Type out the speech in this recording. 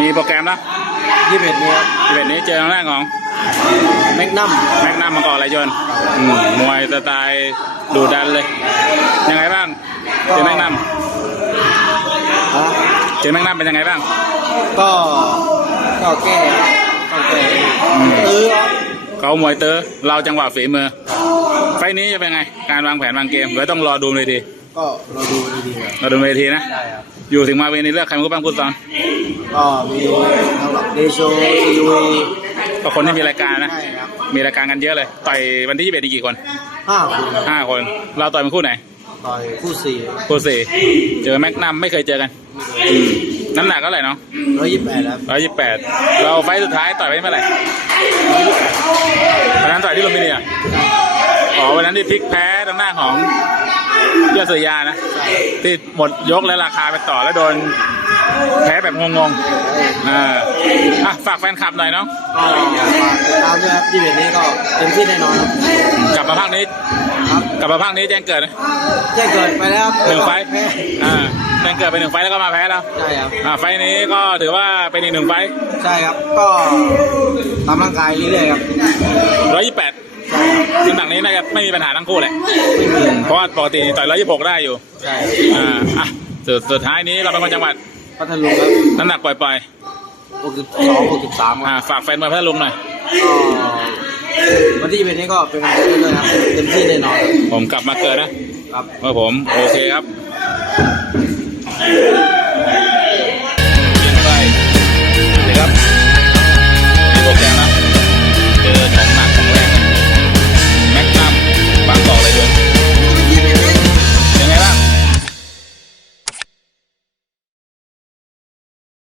มีโปรแกรมแล้วยี่สิบเอ็ดนี้ครับสิบเอ็ดนี้เจอครั้งแรกของแมกนัมแม็กนัมมังกรไรยนต์อืมมวยสไตล์ดูดันเลย ยังไงบ้างเจอแม็กนัมฮะเจอแม็กนัมเป็นยังไงบ้าง ก็ก็แก้ก็แก้เออเขามวยเตอร์เราจังหวะฝีมือ ไฟล์นี้จะเป็นไง การวางแผนวางเกมเดี๋ยวต้องรอดูเลยดี ก็เราดูดีๆครับเราดูเวทีนะได้ครับ อยู่ถึงมาเวทีเลือกใครมาบ้างพูดตอนก็มีทั้งหลักเดโชซีวีก็คนที่มีรายการนะ ใช่ครับมีรายการกันเยอะเลย ต่อยวันที่21นี่กี่คนห้าคนห้าคน เราต่อยเป็นคู่ไหน ต่อยคู่สี่คู่สี่เจอแม็กนัมไม่เคยเจอกันอืมน้ำหนักเท่าไหร่เนาะร้อยยี่สิบแปดครับร้อยยี่สิบแปดเราไฟล์สุดท้ายต่อยไปเมื่อไหร่วันนั้นต่อยที่ลุมพินีอะอ๋อวันนั้นที่พลิกแพ้ทางหน้าของ ยอดสุริยานะที่หมดยกแล้วราคาไปต่อแล้วโดนแพ้แบบงงๆอ่าอะฝากแฟนคลับหน่อยเนาะก็ตามด้วยครับยี่สิบเอ็ดนี้ก็เต็มที่แน่นอนครับกลับมาภาคนี้ครับกลับมาภาคนี้แจ้งเกิดนะแจ้งเกิดไปแล้วหนึ่งไฟแพ้อ่าแจ้งเกิดไปหนึ่งไฟแล้วก็มาแพ้แล้วใช่ครับอ่าไฟนี้ก็ถือว่าเป็นอีกหนึ่งไฟใช่ครับก็ตามร่างกายเรื่อยๆครับร้อยยี่สิบแปด น้ำหนักนี้น่าจะไม่มีปัญหาทั้งคู่แหละไม่มีเพราะว่าปกติต่อยร้อยยี่สิบหกได้อยู่ ใช่อ่าอะสุดสุดท้ายนี้เราเป็นคนจังหวัดพัทลุงครับน้ำหนักปล่อยหกสิบสองหกสิบสามๆคอ่ารับฝากแฟนมวยพัทลุงหน่อย ก็วันที่ยี่สิบเอ็ดนี้ก็เป็นกำลังใจให้ด้วยครับเต็มที่แน่นอนผมกลับมาเกิดนะ ครับเมื่อผม โอเคครับ